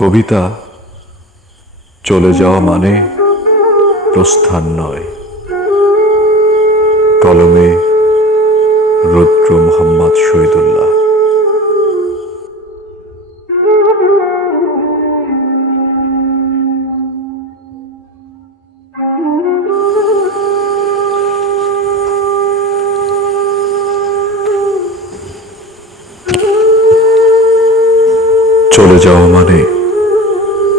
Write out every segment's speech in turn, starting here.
কবিতা চলে যাওয়া মানে প্রস্থান নয়। কলমে রুদ্র মোহাম্মদ শহীদুল্লাহ। চলে যাওয়া মানে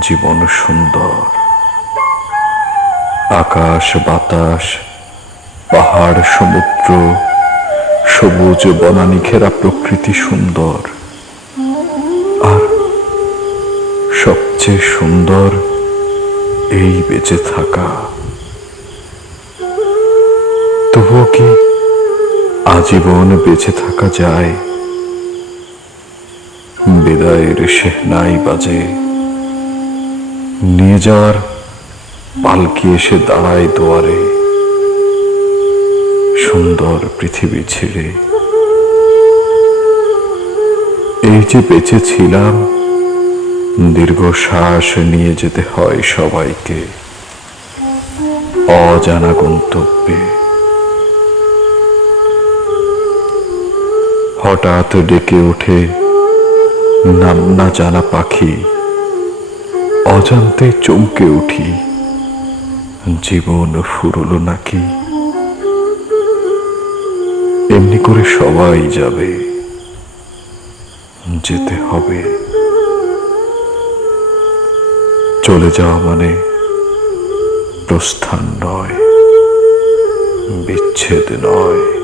জীবন সুন্দর। আকাশ, বাতাস, পাহাড়, সমুদ্র, সবুজ, বনানী ঘেরা প্রকৃতি সুন্দর। আর সবচেয়ে সুন্দর এই বেঁচে থাকা। তবুও কি আজীবন বেঁচে থাকা যায়? বিদায়ের শেহনাই বাজে। নিয়ে যাওয়ার পালকি এসে দাঁড়ায় দুয়ারে। সুন্দর পৃথিবী ছেড়ে। এই যে বেঁচে ছিলাম দীর্ঘ শ্বাস নিয়ে যেতে হয় সবাইকে। অজানা গন্তব্যে। হঠাৎ ডেকে ওঠে নাম না জানা পাখি। অজান্তে চমকে উঠি। জীবন ফুরলো নাকি? এমনি করে সবাই যাবে। যেতে হবে। চলে যাওয়া মানে প্রস্থান নয়, বিচ্ছেদ নয়।